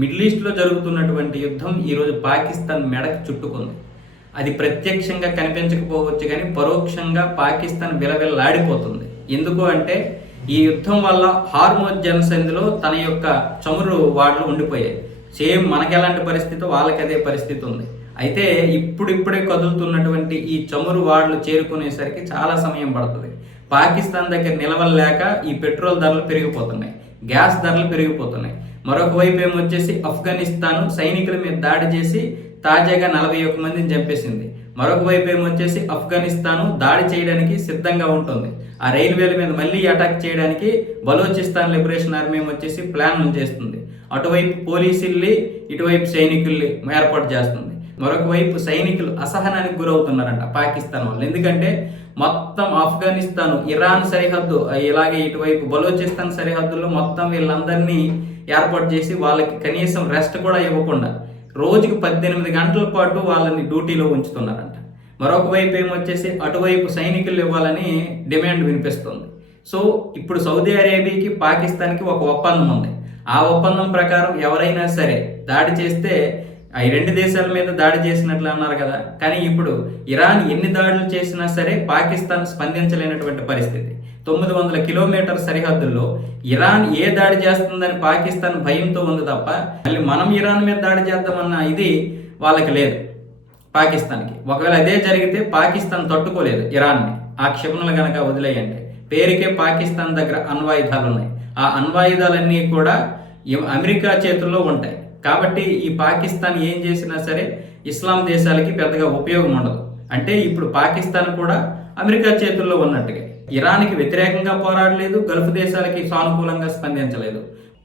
Middle ఈస్ట్లో జరుగుతున్నటువంటి యుద్ధం ఈరోజు పాకిస్తాన్ మెడకు చుట్టుకుంది. అది ప్రత్యక్షంగా కనిపించకపోవచ్చు కానీ పరోక్షంగా పాకిస్తాన్ విలవిల్లాడిపోతుంది. ఎందుకు అంటే ఈ యుద్ధం వల్ల హార్మోజ్ జలసంధిలో తన యొక్క చమురు వాడలు ఉండిపోయాయి. సేమ్ మనకి ఎలాంటి పరిస్థితి వాళ్ళకి అదే పరిస్థితి ఉంది. అయితే ఇప్పుడిప్పుడే కదులుతున్నటువంటి ఈ చమురు వాడలు చేరుకునేసరికి చాలా సమయం పడుతుంది. పాకిస్తాన్ దగ్గర నిలవలేక ఈ పెట్రోల్ ధరలు పెరిగిపోతున్నాయి, గ్యాస్ ధరలు పెరిగిపోతున్నాయి. మరొక వైపు ఏమొచ్చేసి ఆఫ్ఘనిస్తాన్ సైనికుల మీద దాడి చేసి తాజాగా 41 మందిని చంపేసింది. మరొక వైపు ఏమొచ్చేసి ఆఫ్ఘనిస్తాన్ దాడి చేయడానికి సిద్ధంగా ఉంటుంది. ఆ రైల్వేల మీద మళ్ళీ అటాక్ చేయడానికి బలోచిస్తాన్ లిబరేషన్ ఆర్మీ ఏమొచ్చేసి ప్లాన్ చేస్తుంది. అటువైపు పోలీసుల్ని ఇటువైపు సైనికుల్ని ఏర్పాటు చేస్తుంది. మరొక వైపు సైనికులు అసహనానికి గురవుతున్నారంట పాకిస్తాన్ వాళ్ళు. ఎందుకంటే మొత్తం ఆఫ్ఘనిస్తాన్ ఇరాన్ సరిహద్దు, ఇలాగే ఇటువైపు బలోచిస్తాన్ సరిహద్దుల్లో మొత్తం వీళ్ళందరినీ ఏర్పాటు చేసి వాళ్ళకి కనీసం రెస్ట్ కూడా ఇవ్వకుండా రోజుకి 18 గంటల పాటు వాళ్ళని డ్యూటీలో ఉంచుతున్నారంట. మరొక వైపు ఏమొచ్చేసి అటువైపు సైనికులు ఇవ్వాలని డిమాండ్ వినిపిస్తుంది. సో ఇప్పుడు సౌదీ అరేబియాకి పాకిస్తాన్కి ఒక ఒప్పందం ఉంది. ఆ ఒప్పందం ప్రకారం ఎవరైనా సరే దాడి చేస్తే ఈ రెండు దేశాల మీద దాడి చేసినట్లు అన్నారు కదా, కానీ ఇప్పుడు ఇరాన్ ఎన్ని దాడులు చేసినా సరే పాకిస్తాన్ స్పందించలేనటువంటి పరిస్థితి. 900 కిలోమీటర్ సరిహద్దుల్లో ఇరాన్ ఏ దాడి చేస్తుందని పాకిస్తాన్ భయంతో ఉంది తప్ప మళ్ళీ మనం ఇరాన్ మీద దాడి చేద్దామన్న ఇది వాళ్ళకి లేదు పాకిస్తాన్కి. ఒకవేళ అదే జరిగితే పాకిస్తాన్ తట్టుకోలేదు ఇరాన్ని. ఆ క్షిపణులు గనక వదిలేయండి, పేరుకే పాకిస్తాన్ దగ్గర అణ్వాయుధాలు ఉన్నాయి. ఆ అణ్వాయుధాలన్నీ కూడా అమెరికా చేతుల్లో ఉంటాయి. కాబట్టి ఈ పాకిస్తాన్ ఏం చేసినా సరే ఇస్లాం దేశాలకి పెద్దగా ఉపయోగం ఉండదు. అంటే ఇప్పుడు పాకిస్తాన్ కూడా అమెరికా చేతుల్లో ఉన్నట్టుగా ఇరాన్కి వ్యతిరేకంగా పోరాడలేదు, గల్ఫ్ దేశాలకి సానుకూలంగా స్పందించలేదు.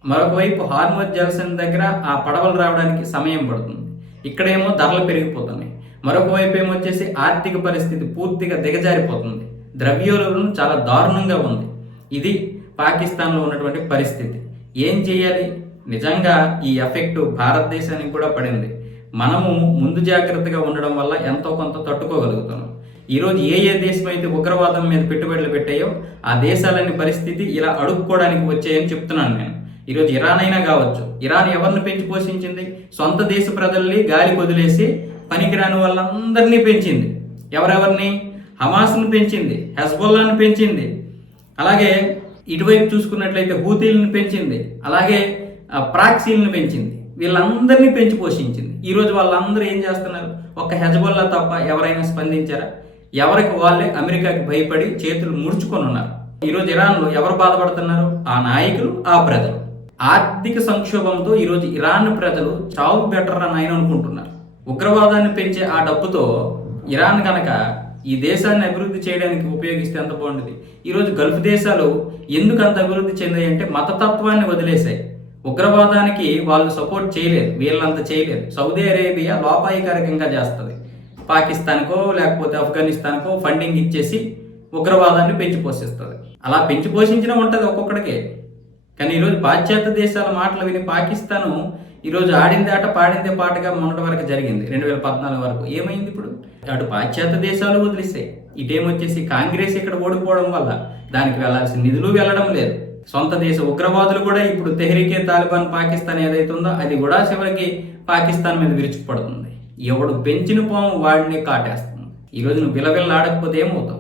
మరొక వైపు హార్మోజ్ జలసంధి దగ్గర ఆ పడవలు రావడానికి సమయం పడుతుంది. ఇక్కడేమో ధరలు పెరిగిపోతున్నాయి. మరొక వైపు ఏమొచ్చేసి ఆర్థిక పరిస్థితి పూర్తిగా దిగజారిపోతుంది. ద్రవ్యోల్బణం చాలా దారుణంగా ఉంది. ఇది పాకిస్తాన్లో ఉన్నటువంటి పరిస్థితి. ఏం చేయాలి? నిజంగా ఈ ఎఫెక్ట్ భారతదేశానికి కూడా పడింది. మనము ముందు జాగ్రత్తగా ఉండడం వల్ల ఎంతో కొంత తట్టుకోగలుగుతున్నాం. ఈరోజు ఏ దేశం అయితే ఉగ్రవాదం మీద పెట్టుబడులు పెట్టాయో ఆ దేశాలన్నీ పరిస్థితి ఇలా అడుక్కోవడానికి వచ్చాయని చెప్తున్నాను నేను. ఈరోజు ఇరాన్ అయినా కావచ్చు. ఇరాన్ ఎవరిని పెంచి పోషించింది? సొంత దేశ ప్రజల్ని గాలి వదిలేసి పనికిరాని వాళ్ళందరినీ పెంచింది. ఎవరెవరిని? హమాస్ను పెంచింది, హెజ్బొల్లాను పెంచింది, అలాగే ఇటువైపు చూసుకున్నట్లయితే హూతీలను పెంచింది, అలాగే ప్రాక్సీలను పెంచింది. వీళ్ళందరినీ పెంచి పోషించింది. ఈరోజు వాళ్ళందరూ ఏం చేస్తున్నారు? ఒక్క హెజ్బొల్లా తప్ప ఎవరైనా స్పందించారా? ఎవరికి వాళ్ళే అమెరికాకి భయపడి చేతులు ముడుచుకొని ఉన్నారు. ఈరోజు ఇరాన్లో ఎవరు బాధపడుతున్నారు? ఆ నాయకులు, ఆ ప్రజలు. ఆర్థిక సంక్షోభంతో ఈరోజు ఇరాన్ ప్రజలు చావు బెటర్ అని ఆయన అనుకుంటున్నారు. ఉగ్రవాదాన్ని పెంచే ఆ డబ్బుతో ఇరాన్ కనుక ఈ దేశాన్ని అభివృద్ధి చేయడానికి ఉపయోగిస్తే ఎంత బాగుంటుంది. ఈరోజు గల్ఫ్ దేశాలు ఎందుకు అంత అభివృద్ధి చెందాయంటే మతతత్వాన్ని వదిలేశాయి. ఉగ్రవాదానికి వాళ్ళు సపోర్ట్ చేయలేదు, వీళ్ళంతా చేయలేదు. సౌదీ అరేబియా లోపాయికారకంగా చేస్తుంది. పాకిస్తాన్కో లేకపోతే ఆఫ్ఘనిస్తాన్కో ఫండింగ్ ఇచ్చేసి ఉగ్రవాదాన్ని పెంచి పోషిస్తుంది. అలా పెంచి పోషించినా ఉంటుంది ఒక్కొక్కడికే. కానీ ఈరోజు పాశ్చాత్య దేశాల మాటలు విని పాకిస్తాను ఈరోజు ఆడిందే ఆట పాడిందే పాటగా మొన్నటి వరకు జరిగింది. 2014 వరకు ఏమైంది? ఇప్పుడు అటు పాశ్చాత్య దేశాలు వదిలిస్తాయి, ఇటేమొచ్చేసి కాంగ్రెస్ ఇక్కడ ఓడిపోవడం వల్ల దానికి వెళ్లాల్సిన నిధులు వెళ్ళడం లేదు. సొంత దేశ ఉగ్రవాదులు కూడా ఇప్పుడు తెహ్రీకే తాలిబాన్ పాకిస్తాన్ ఏదైతే ఉందో అది కూడా చివరికి పాకిస్తాన్ మీద విరుచుకుపడుతుంది. ఎవడు పెంచిన పాము వాడిని కాటేస్తుంది. ఈరోజు నువ్వు బిలబిల్లాడకపోతే ఏమవుతావు?